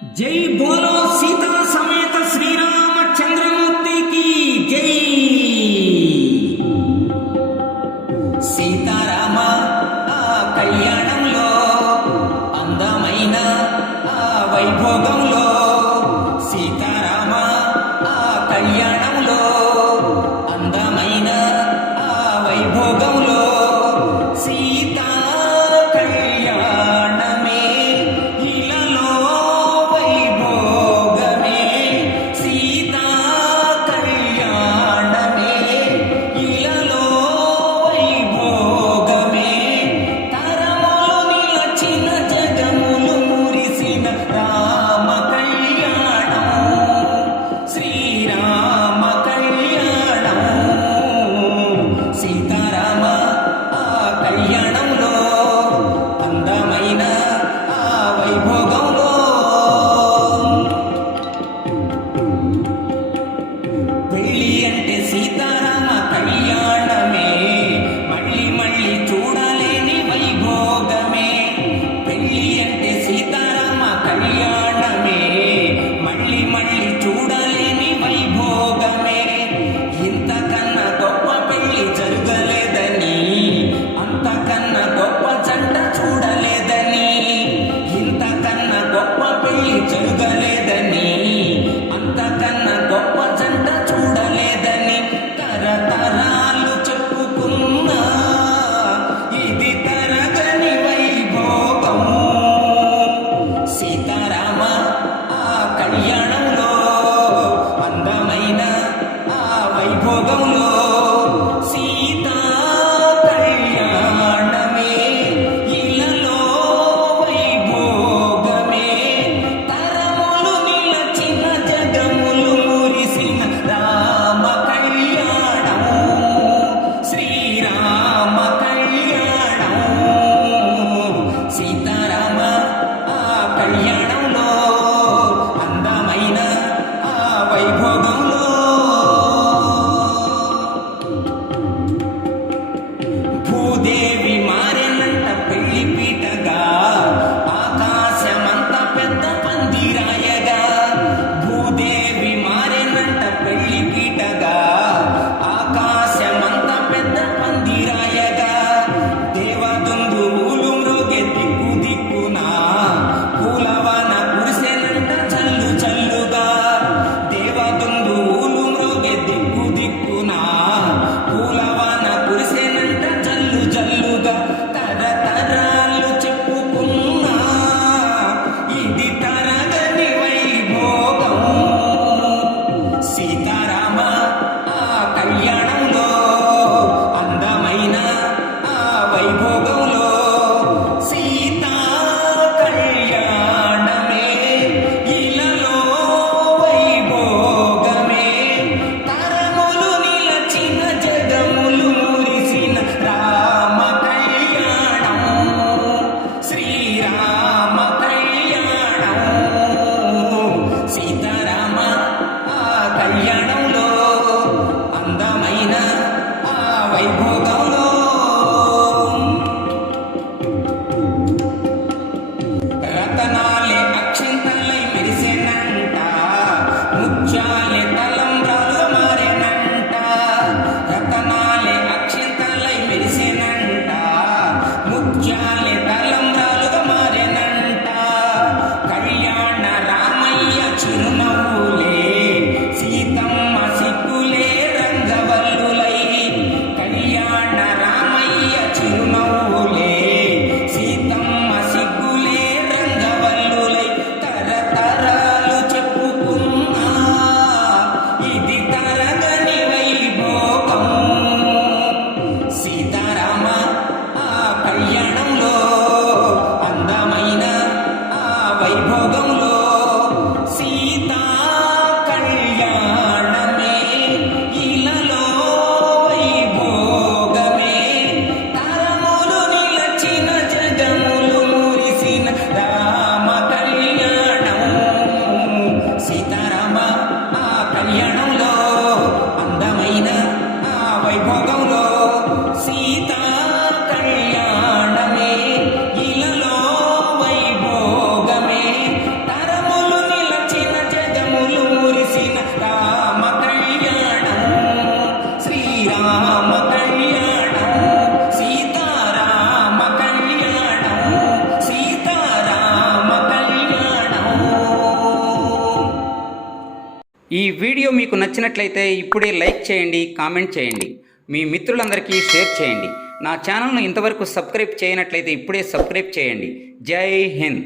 जय बोलो सीता समेत श्री रामचंद्रमूर्ति की जय। सीताराम कళ్యాణంలో అందమైన వైభోగంలో సీతారామ కళ్యాణంలో అందమైన వైభోగంలో సీతా కళ్యాణమే ఇలలో వైభోగమే సీతా కళ్యాణమే ఇలలో వైభోగమే తరములు నిలచిన జగములు మురిసిన రామ కళ్యాణం శ్రీరామ కళ్యాణం సీతారామ కళ్యాణంలో అందమైన వైభోగంలో పెళ్ళి అంటే సీతారామ కళ్యాణమే మళ్ళీ మళ్ళీ చూడలేని వైభోగమే పెళ్ళి అంటే సీతారామ కళ్యాణమే మళ్ళీ మళ్ళీ చూడలేని వైభోగమే ఇంతకన్నా గొప్ప పెళ్ళి జరగలేదని అంతకన్నా గొప్ప జంట చూడలేదని ఇంతకన్నా గొప్ప పెళ్ళి జరగలేదని అంతకన్నా గొప్ప జంట చూడలేదని తరతరాలు చెప్పుకున్నా ఇది తరగని వైభోగం సీతారామ కళ్యాణంలో అందమైన వైభోగంలో సీతా కళ్యాణమే ఇలలో వైభోగమే తరములు నిలచిన జగములు మురిసిన రామ కళ్యాణం శ్రీరామ కళ్యాణం సీతారామ కళ్యాణంలో అందమైన వైభోగంలో భూదేవి మారెనంట పెళ్లి పీటగా ఆకాశమంత పెద్ద పందిరాయగా భూదేవి మారెనంట పెళ్లి పీటగా ఆకాశమంత పెద్ద పందిరాయగా దేవదుందువులు మ్రోగే దిక్కు దిక్కునా పూలవాన కురిసెనంట చల్లు చల్లుగా దేవదుందువులు మ్రోగే దిక్కు దిక్కునా పూలవాన కురిసెనంట జల్లు జల్లుగా తరతరాలు చెప్పుకున్నా ఇది తరగని వైభోగం సీతారామ కళ్యాణంలో అందమైన వైభోగంలో సీతా కళ్యాణమే ఇలలో వైభోగమే తరములు నిలచిన జగములు మురిసిన రామ కళ్యాణం శ్రీరామ కళ్యాణం సీతారామ కళ్యాణంలో అందమైన వైభోగంలో రతనాలే అక్షంతలై మెరిసెనంట ముత్యాలే తలంబ్రాలు మారెనంట రతనాలే అక్షంతలై మెరిసెనంట ముత్యాలే తలంబ్రాలుగా మారెనంట కళ్యాణ రామయ్య చిరునవ్వులే సీతమ్మ సిగ్గులే రంగవల్లులై కళ్యాణ రామయ్య చిరునవ్వులే సీతమ్మ సిగ్గులే రంగవల్లులై తరతరాలు చెప్పుకున్నా ఇది తరగని వైభోగం సీతారామ కళ్యాణంలో అందమైన వైభోగంలో సీతా కళ్యాణమే ఇలలో వైభోగమే తరములు నిలచిన జగములు మురిసిన రామ కళ్యాణం సీతారామ కళ్యాణంలో అందమైన వైభోగంలో సీతా కళ్యాణమే ఇలలో వైభోగమే తర శ్రీరామ కళ్యాణం సీతారామ కళ్యాణం సీతారామ కళ్యాణం. ఈ వీడియో మీకు నచ్చినట్లయితే ఇప్పుడే లైక్ చేయండి, కామెంట్ చేయండి, మీ మిత్రులందరికీ షేర్ చేయండి. నా ఛానల్ను ఇంతవరకు సబ్స్క్రైబ్ చేయనట్లయితే ఇప్పుడే సబ్స్క్రైబ్ చేయండి. జై హింద్.